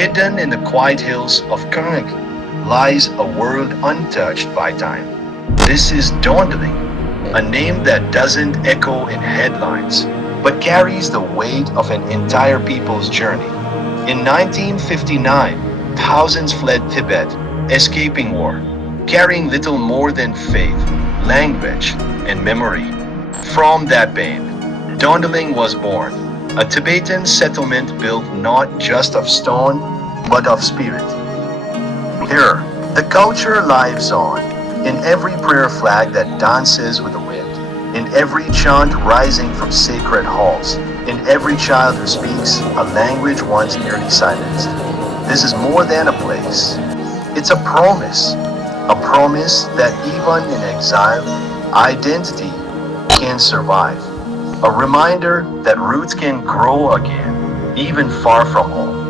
Hidden in the quiet hills of Karnataka lies a world untouched by time. This is Dhondeling, a name that doesn't echo in headlines, but carries the weight of an entire people's journey. In 1959, thousands fled Tibet, escaping war, carrying little more than faith, language, and memory. From that pain, Dhondeling was born, a Tibetan settlement built not just of stone, but of spirit. Here, the culture lives on, in every prayer flag that dances with the wind, in every chant rising from sacred halls, in every child who speaks a language once nearly silenced. This is more than a place. It's a promise that even in exile, identity can survive. A reminder that roots can grow again, even far from home.